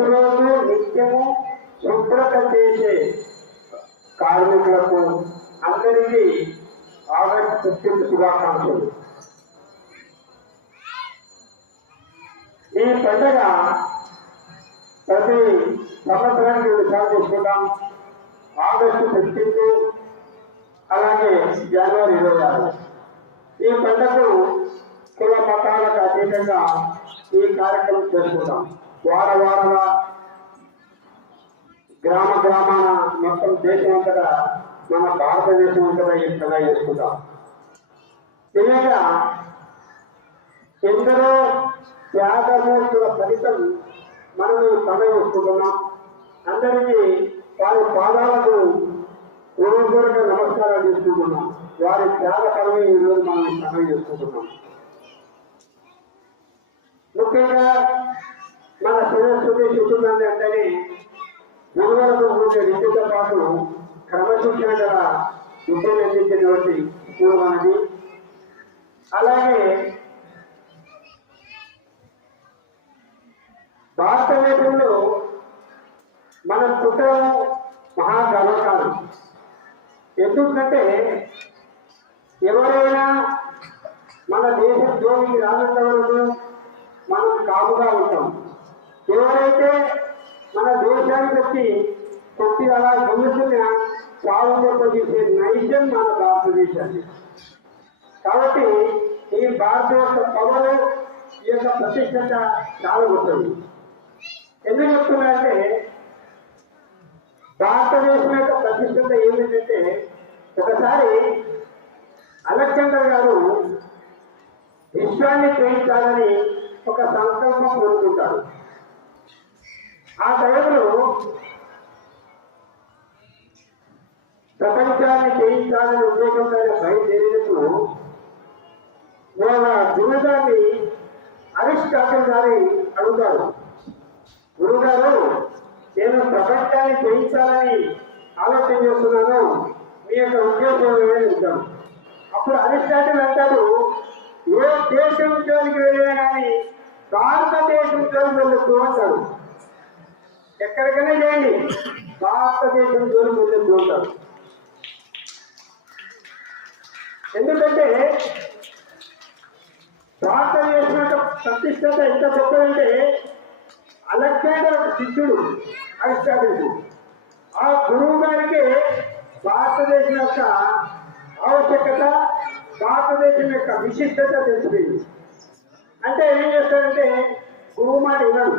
ప్రతిరోజు నిత్యము శుభ్రత చేసే కార్మికులకు అందరికీ ఆగస్టు ఫిఫ్టీన్త్ శుభాకాంక్షలు. ఈ పండుగ ప్రతి సంవత్సరానికి రెండుసార్లు చేసుకుంటాం. ఆగస్టు ఫిఫ్టీన్త్ అలాగే జనవరి ఇరవై ఆరు. ఈ పండుగ కుల మతాలకు అతీతంగా ఈ కార్యక్రమం చేసుకుంటాం. వార వారగా గ్రామ గ్రామాన మొత్తం దేశం అంతటా మన భారతదేశం అంతటా ఈ చేసుకుంటాం. తెలియక ఎందరో త్యాగమూర్తుల ఫలితం మనం ఈ పండుగ అందరికీ వారి పాదాలకు హృదయపూర్వక నమస్కారాలు చేసుకుంటున్నాం. వారి త్యాగ పరమే ఈరోజు మనం సమయం చేసుకుంటున్నాం. ముఖ్యంగా మన సరస్వతి శిశువులందరి అంటేనే గురువులకు ఉండే విద్యతో పాటు క్రమశిక్షణ గల విద్యను అందించినటువంటి స్కూల్ మనది అలాగే భారతదేశంలో మన పుట్టడం మహా ఎందుకంటే ఎవరైనా మన దేశ ద్రోహికి రానంత ఎవరైతే మన దేశానికి వచ్చి కొట్టి అలా గమనిస్తున్న సాగు చేసే నైజం మన భారతదేశాన్ని. కాబట్టి ఈ భారతదేశ పవర్ ఈ యొక్క ప్రతిష్టత చాలా ఉంటుంది ఎందుకు చెప్తున్నారంటే భారతదేశం యొక్క ప్రతిష్టత ఏమిటంటే ఒకసారి అలెగ్జాండర్ గారు విశ్వాన్ని జయించాలని ఒక సంకల్పం కోరుకుంటారు. ఆ టైంలో ప్రపంచాన్ని జయించాలని ఉద్దేశంతో ఆయన బయలుదేరినప్పుడు వాళ్ళ జీవితాన్ని అరిస్టాటిల్ గారి అడుగుతారు. గురుగారు నేను ప్రపంచాన్ని జయించాలని ఆలోచన చేస్తున్నాను. మీ యొక్క ఉద్దేశం ఏమని అప్పుడు అరిస్టాటిల్ అంటారు ఏ దేశం జోలికి వెళ్ళినా కానీ భారతదేశం జోలికి వెళ్ళొద్దు అంటారు ఎక్కడికైనా చేయండి. భారతదేశం జోలికి ఉంటారు ఎందుకంటే భారతదేశం యొక్క ప్రతిష్టత ఎంత గొప్పదంటే అలెగ్జాండర్ ఒక శిష్యుడు అరిస్టాటిల్ ఆ గురువు గారికి భారతదేశం యొక్క ఆవశ్యకత భారతదేశం యొక్క విశిష్టత తెలిసిపోయింది. అంటే ఏం చేస్తారంటే గురువు మాట వినడు